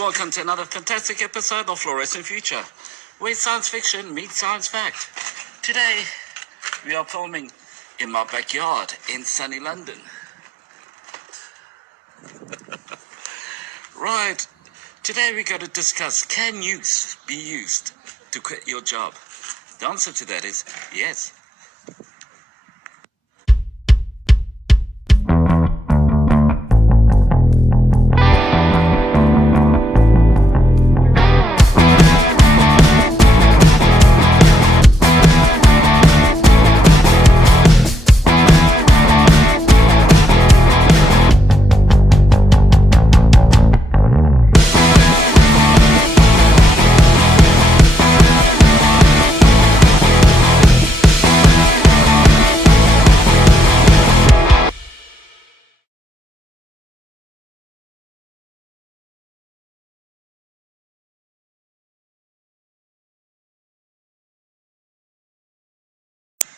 Welcome to another fantastic episode of Fluorescent Future, where science fiction meets science fact. Today, we are filming in my backyard in sunny London. Right, today we're going to discuss, can nukes be used to quit your job? The answer to that is yes.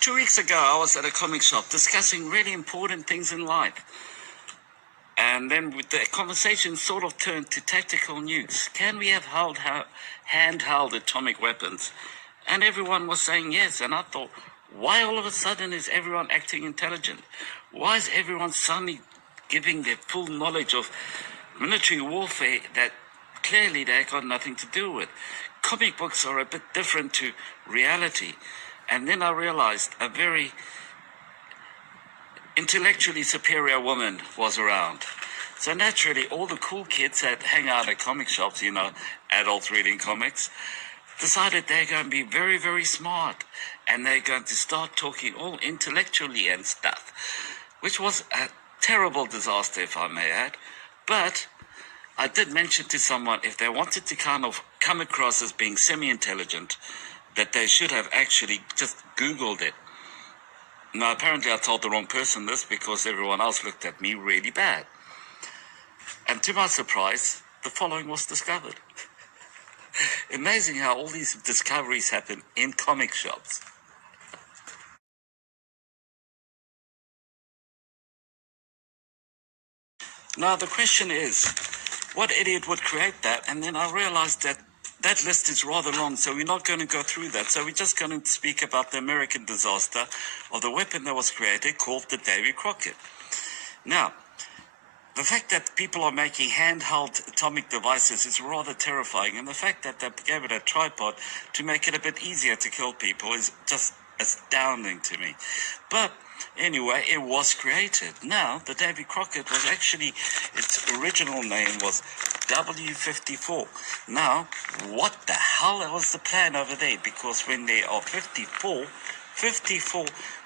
Two weeks ago, I was at a comic shop discussing really important things in life. And then the conversation sort of turned to tactical nukes. Can we have handheld atomic weapons? And everyone was saying yes. And I thought, why all of a sudden is everyone acting intelligent? Why is everyone suddenly giving their full knowledge of military warfare that clearly they got nothing to do with? Comic books are a bit different to reality. And then I realized a very intellectually superior woman was around. So naturally, all the cool kids that hang out at comic shops, adults reading comics, decided they're going to be very, very smart. And they're going to start talking all intellectually and stuff, which was a terrible disaster, if I may add. But I did mention to someone, if they wanted to kind of come across as being semi-intelligent, that they should have actually just Googled it. Now, apparently I told the wrong person this because everyone else looked at me really bad. And to my surprise, the following was discovered. Amazing how all these discoveries happen in comic shops. Now, the question is, what idiot would create that? And then I realized that list is rather long, so we're not going to go through that. So we're just going to speak about the American disaster of the weapon that was created called the Davy Crockett. Now, the fact that people are making handheld atomic devices is rather terrifying, and the fact that they gave it a tripod to make it a bit easier to kill people is just astounding to me. But anyway, it was created. Now, the Davy Crockett was actually, its original name was W-54. Now, what the hell was the plan over there? Because when they are 54,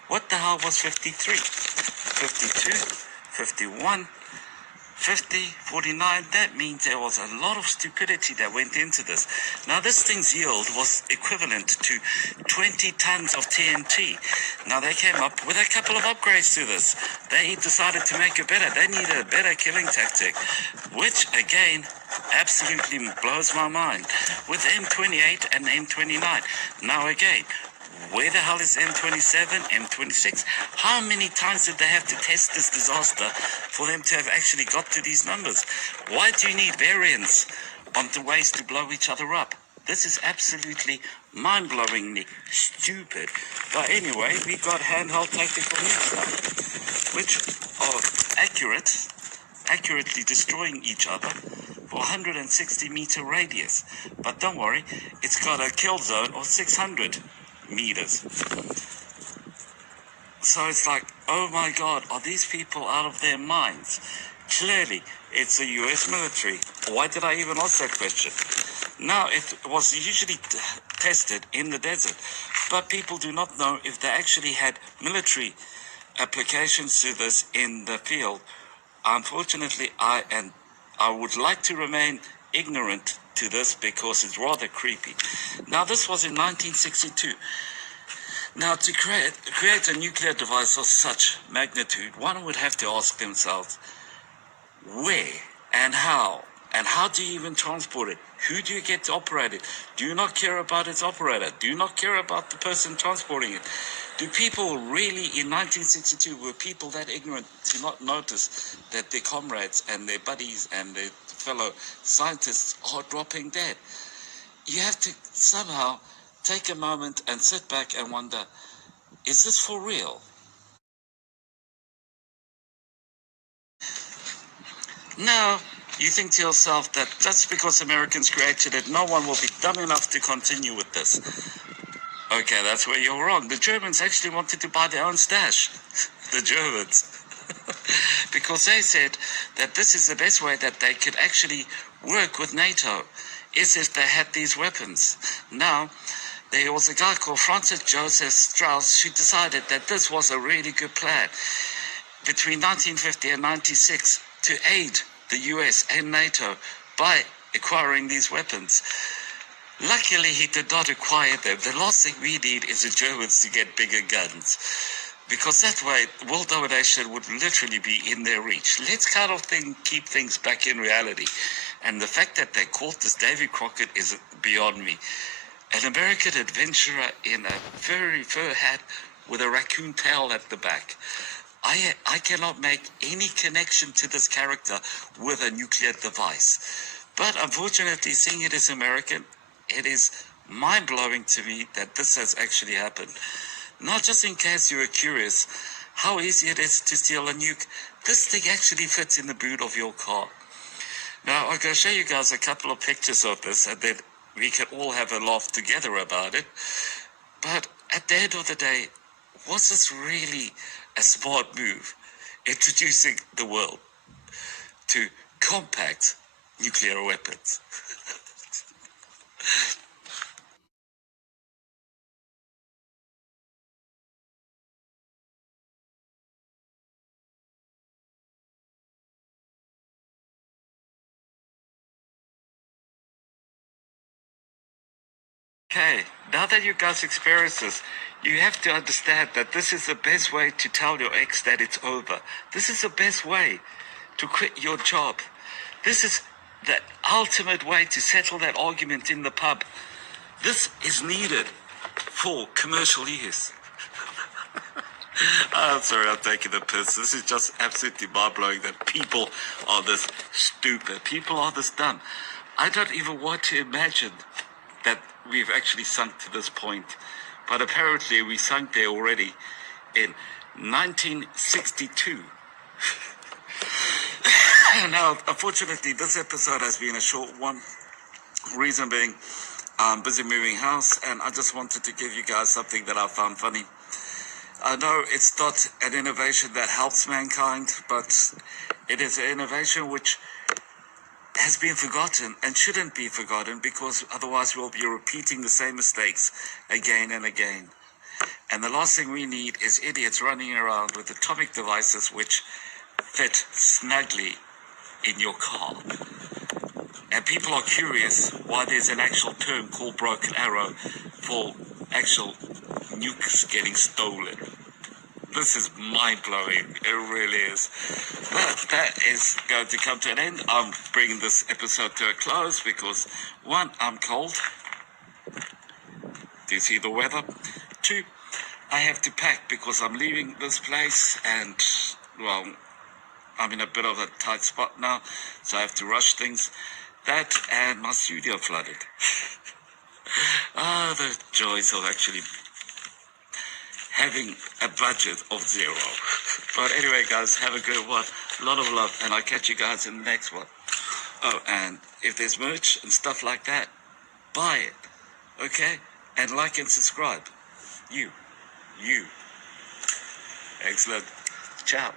what the hell was 53? 52, 51, 50, 49, that means there was a lot of stupidity that went into this. Now, this thing's yield was equivalent to 20 tons of TNT. Now, they came up with a couple of upgrades to this. They decided to make it better. They needed a better killing tactic, which, again, absolutely blows my mind. With M28 and M29. Now, again, where the hell is M27, M26? How many times did they have to test this disaster for them to have actually got to these numbers? Why do you need variants on the ways to blow each other up? This is absolutely mind-blowingly stupid. But anyway, we got handheld tactical nukes, which are accurately destroying each other for 160-meter radius. But don't worry, it's got a kill zone of 600 meters. So it's like, oh my God, are these people out of their minds? Clearly, it's the US military. Why did I even ask that question? Now, it was usually tested in the desert, but people do not know if they actually had military applications to this in the field. Unfortunately, I would like to remain ignorant to this because it's rather creepy. Now, this was in 1962. Now, to create a nuclear device of such magnitude, one would have to ask themselves where and how And how do you even transport it? Who do you get to operate it? Do you not care about its operator? Do you not care about the person transporting it? Do people really, in 1962, were people that ignorant to not notice that their comrades and their buddies and their fellow scientists are dropping dead? You have to somehow take a moment and sit back and wonder, is this for real? Now, you think to yourself that just because Americans created it, no one will be dumb enough to continue with this. Okay, that's where you're wrong. The Germans actually wanted to buy their own stash. The Germans. Because they said that this is the best way that they could actually work with NATO, is if they had these weapons. Now, there was a guy called Francis Joseph Strauss who decided that this was a really good plan between 1950 and 96 to aid the US and NATO by acquiring these weapons. Luckily, he did not acquire them. The last thing we need is the Germans to get bigger guns, because that way world domination would literally be in their reach. Let's kind of keep things back in reality. And the fact that they caught this Davy Crockett is beyond me. An American adventurer in a furry fur hat with a raccoon tail at the back. I cannot make any connection to this character with a nuclear device. But unfortunately, seeing it as American, it is mind-blowing to me that this has actually happened. Now, just in case you were curious how easy it is to steal a nuke, this thing actually fits in the boot of your car. Now, I'm going to show you guys a couple of pictures of this, and then we can all have a laugh together about it. But at the end of the day, was this really a smart move, introducing the world to compact nuclear weapons? Okay, now that you guys experience this, you have to understand that this is the best way to tell your ex that it's over. This is the best way to quit your job. This is the ultimate way to settle that argument in the pub. This is needed for commercial use. I'm sorry, I'm taking the piss. This is just absolutely mind-blowing that people are this stupid. People are this dumb. I don't even want to imagine that we've actually sunk to this point. But apparently we sunk there already in 1962. Now, unfortunately, this episode has been a short one. Reason being, I'm busy moving house, and I just wanted to give you guys something that I found funny. I know it's not an innovation that helps mankind, but it is an innovation which has been forgotten and shouldn't be forgotten, because otherwise we'll be repeating the same mistakes again and again. And the last thing we need is idiots running around with atomic devices which fit snugly in your car. And people are curious why there's an actual term called broken arrow for actual nukes getting stolen. This is mind-blowing. It really is. But that is going to come to an end. I'm bringing this episode to a close because, one, I'm cold. Do you see the weather? Two, I have to pack because I'm leaving this place and, well, I'm in a bit of a tight spot now, so I have to rush things. That and my studio flooded. The joys of actually having a budget of 0. But anyway, guys, have a good one. A lot of love, and I'll catch you guys in the next one. Oh, and if there's merch and stuff like that, buy it, okay? And like and subscribe. You. Excellent. Ciao.